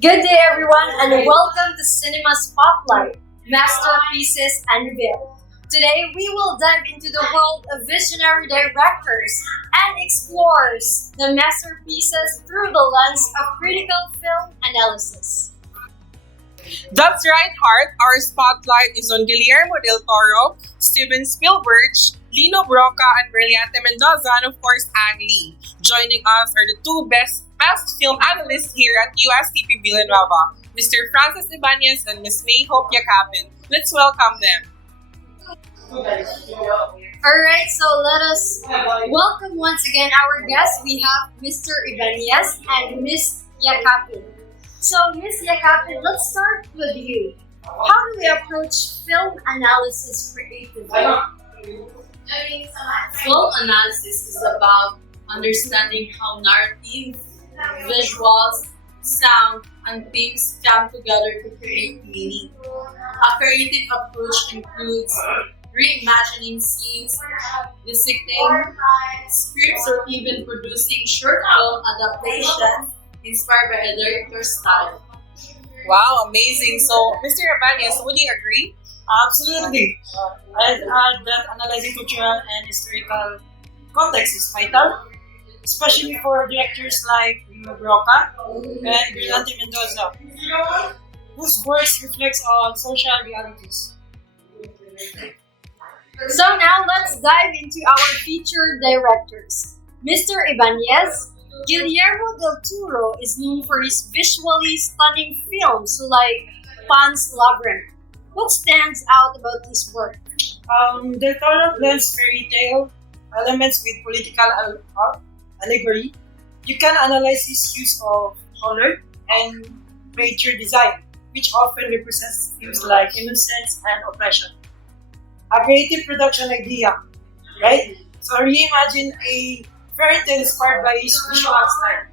Good day, everyone, and welcome to Cinema Spotlight, Masterpieces Unveiled. Today, we will dive into the world of visionary directors and explores the masterpieces through the lens of critical film analysis. That's right, Heart. Our spotlight is on Guillermo del Toro, Steven Spielberg, Lino Brocka, and Brillante Mendoza, and of course, Ang Lee. Joining us are the two best film analysts here at USTP Villanueva, Mr. Francis Ibanez and Ms. May Hope Yakapin. Let's welcome them. Alright, so let us welcome once again our guests. We have Mr. Ibanez and Ms. Yakapin. So, Ms. Yakapin, let's start with you. How do we approach film analysis creatively? Film analysis is about understanding how narrative, visuals, sound, and themes come together to create meaning. A creative approach includes reimagining scenes, dissecting scripts, or even producing short film adaptations inspired by a director's style. Wow, amazing. So, Mr. Ibanez, would you agree? Absolutely. I'd add that analyzing cultural and historical context is vital, especially for directors like Lino Brocka and Brillante Mendoza, whose works reflects on social realities. So now let's dive into our featured directors. Mr. Ibanez, Guillermo del Toro is known for his visually stunning films like Pan's Labyrinth. What stands out about this work? Del Toro blends fairy tale elements with political allegory. You can analyze his use of color and creature design, which often represents themes like innocence and oppression. A creative production idea, right? So reimagine a fairy tale inspired by his visual style.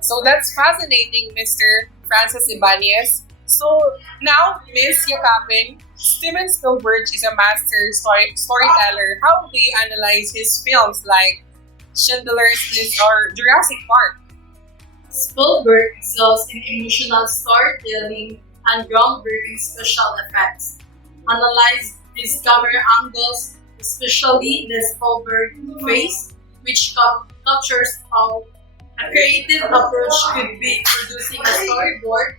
So that's fascinating, Mr. Francis Ibanez. So now, Ms. Yakapin, Steven Spielberg is a master storyteller. How do you analyze his films like Schindler's List or Jurassic Park? Spielberg excels in emotional storytelling and groundbreaking special effects. Analyze these camera angles, especially the Spielberg face, which captures how a creative approach could be producing a storyboard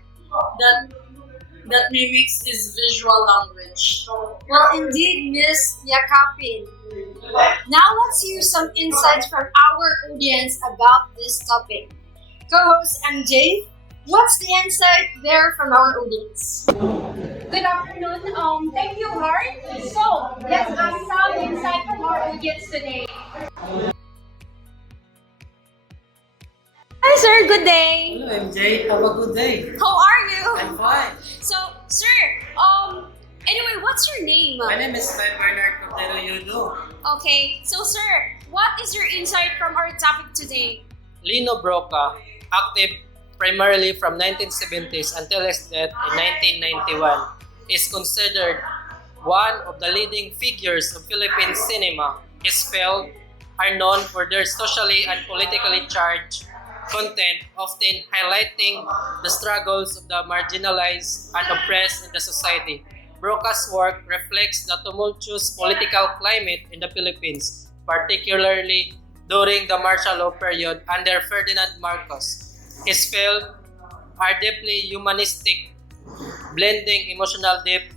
that mimics his visual language. Well, indeed, Ms. Yakapin. Now let's hear some insights from our audience about this topic. Co-host MJ, what's the insight there from our audience? Good afternoon. Thank you, Mark. So, let's ask some insight from our audience today. Hi, sir. Good day. Hello MJ, have a good day. How are you? I'm fine. So, sir, anyway, what's your name? My name is Bernard Cordero Yudo. Okay, so sir, what is your insight from our topic today? Lino Brocka, active primarily from 1970s until his death in 1991, is considered one of the leading figures of Philippine cinema. His films are known for their socially and politically charged content, often highlighting the struggles of the marginalized and oppressed in the society. Brocka's work reflects the tumultuous political climate in the Philippines, particularly during the martial law period under Ferdinand Marcos. His films are deeply humanistic, blending emotional depth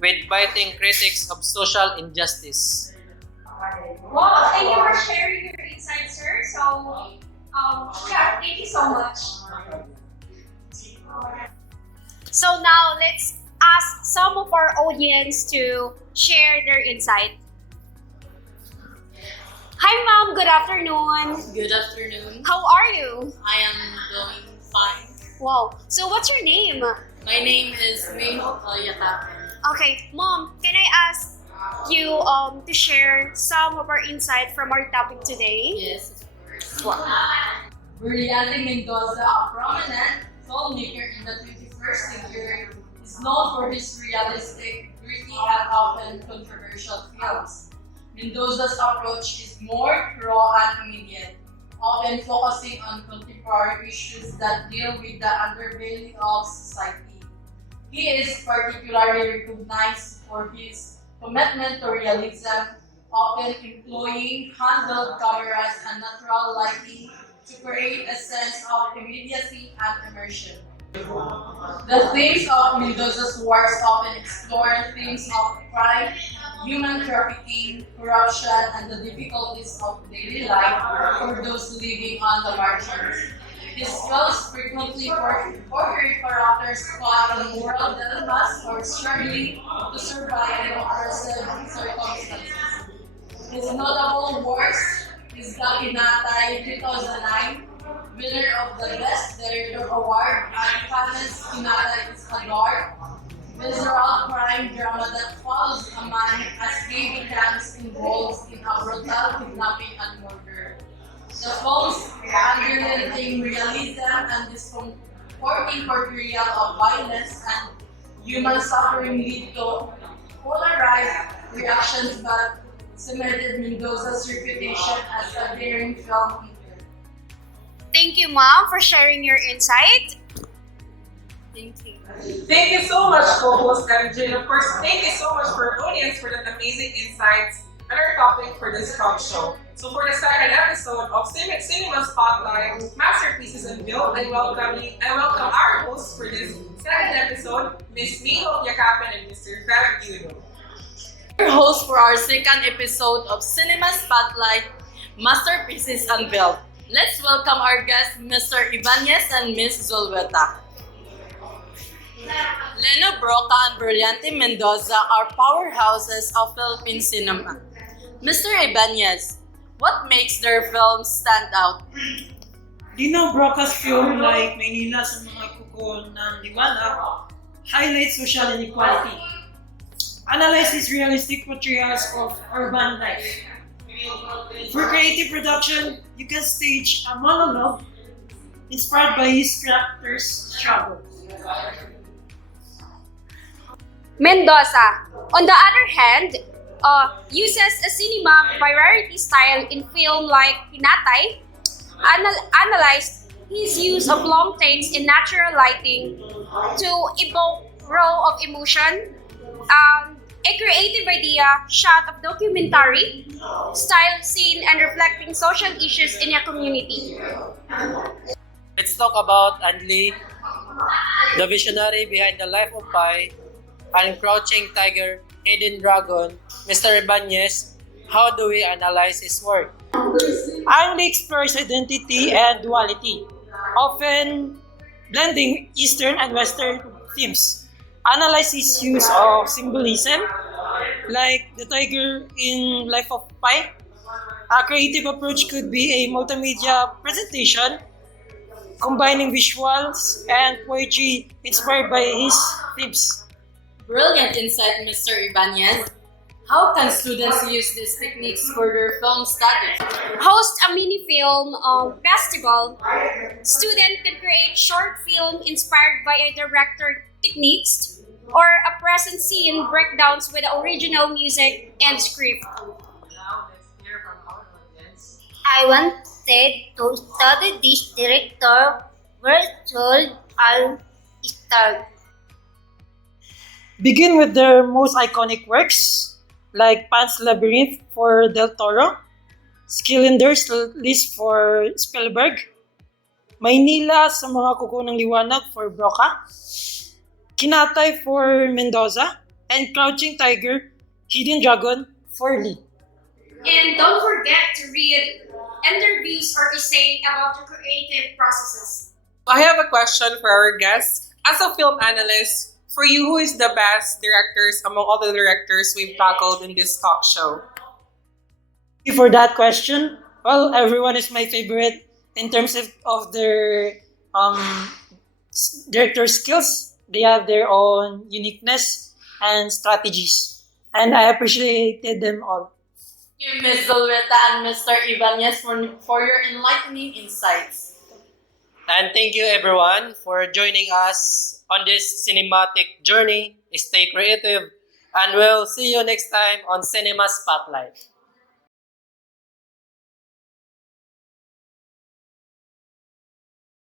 with biting critiques of social injustice. Wow, thank you for sharing your insights, sir. So, thank you so much. So now let's ask some of our audience to share their insight. Hi, ma'am. Good afternoon. Good afternoon. How are you? I am doing fine. Wow. So what's your name? My name is May Hope Yakapin. Okay, mom. Can I ask you to share some of our insight from our topic today? Yes, of course. Brillante Mendoza, a prominent filmmaker in the 21st century, is known for his realistic, gritty, and often controversial films. Mendoza's approach is more raw and immediate. often focusing on contemporary issues that deal with the underbelly of society. He is particularly recognized for his commitment to realism, often employing handheld cameras and natural lighting to create a sense of immediacy and immersion. The themes of Mendoza's works often explore themes of crime, human trafficking, corruption, and the difficulties of daily life for those living on the margins. His films frequently portray characters caught in moral dilemmas or struggling to survive in oppressive circumstances. His notable works is the Pinatay 2009 winner of the Best Director Award and Cannes Pinatay Isador, visceral crime drama that follows a man as he becomes involved in a brutal kidnapping and murder. The film's unrelenting realism and discomforting portrayal of violence and human suffering lead to polarized reactions but cemented Mendoza's reputation as a daring filmmaker. Thank you, Mom, for sharing your insight. Thank you. Thank you so much, co-host MJ. And of course, thank you so much for our audience for that amazing insights and our topic for this talk show. So for the second episode of Cinema Spotlight, Masterpieces Unveiled, I welcome our hosts for this second episode, Ms. Miho Yakapan and Mr. Felix. Your host for our second episode of Cinema Spotlight, Masterpieces Unveiled. Let's welcome our guests, Mr. Ibanez and Ms. Zulweta. Lino Brocka and Brillante Mendoza are powerhouses of Philippine cinema. Mr. Ibanez, what makes their films stand out? Lino Brocka's film like Maynila sa mga kuko ng liwanag highlights social inequality, analyzes realistic portrayals of urban life. For creative production, you can stage a monologue inspired by his character's struggle. Mendoza, on the other hand, uses a cinema variety style in film like Pinatay, analyzed his use of long takes in natural lighting to evoke raw of emotion, a creative idea shot of documentary style scene and reflecting social issues in a community. Let's talk about Anli, the visionary behind the life of Pi, and Crouching Tiger, Hidden Dragon. Mr. Ibanez, how do we analyze his work? Ang explores identity and duality, often blending Eastern and Western themes. Analyzes use of symbolism, like the tiger in Life of Pi. A creative approach could be a multimedia presentation, combining visuals and poetry inspired by his themes. Brilliant insight, Mr. Ibanez. How can students use these techniques for their film studies? Host a mini film festival. Student can create short film inspired by a director techniques or a present scene breakdowns with the original music and script. Now, let's hear from our audience. I wanted to study this director. Where should I start? Begin with their most iconic works, like Pan's Labyrinth for Del Toro, Schiller's List for Spielberg, Maynila sa mga kuko ng liwanag for Brocka, Kinatay for Mendoza, and Crouching Tiger, Hidden Dragon for Lee. And don't forget to read interviews or essay about the creative processes. I have a question for our guests. As a film analyst, for you, who is the best directors among all the directors we've tackled in this talk show? For that question, well, everyone is my favorite in terms of their director skills. They have their own uniqueness and strategies, and I appreciated them all. Thank you, Ms. Zulweta and Mr. Ibanez for your enlightening insights. And thank you everyone for joining us on this cinematic journey. Stay creative, and we'll see you next time on Cinema Spotlight.